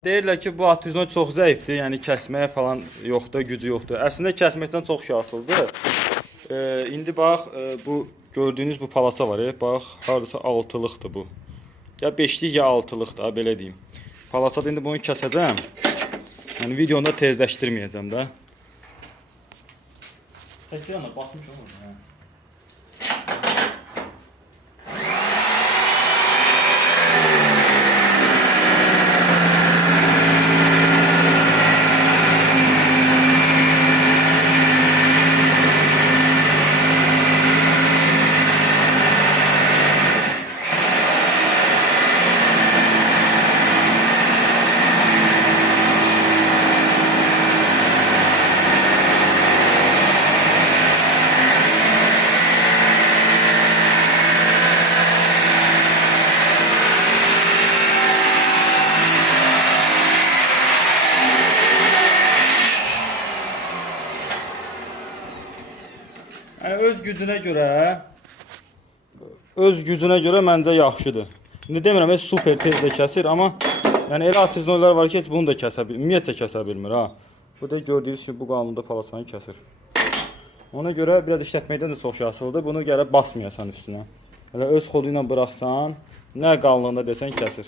Deyirlər ki, bu atizon çox zəifdir, yəni kəsməyə falan yoxdur, gücü yoxdur. Əslində kəsməkdən çox şey asılıdır. İndi bax, bu gördüyünüz bu palasa var, bax, hardasa 6-lıqdır bu. Ya 5-lik ya 6-lıqdır, belə deyim. Palasada indi bunu kəsəcəm. Yəni videonu da tezləşdirməyəcəm də. Çəkir ana, basmış olur. Yəni öz gücünə görə məncə yaxşıdır. İndi demirəm, super tez də kəsir, amma yəni elə atizonlar var ki, heç bunu da kəsə bilmir, ümumiyyətlə kəsə bilmir ha. Bu da gördüyünüz kimi bu qanunda palasanı kəsir. Ona görə biraz işlətməkdən də çox şey asılıdır. Bunu gərək basmayasan üstünə. Elə öz xodu ilə buraxsan, nə qalınlığında desən kəsir.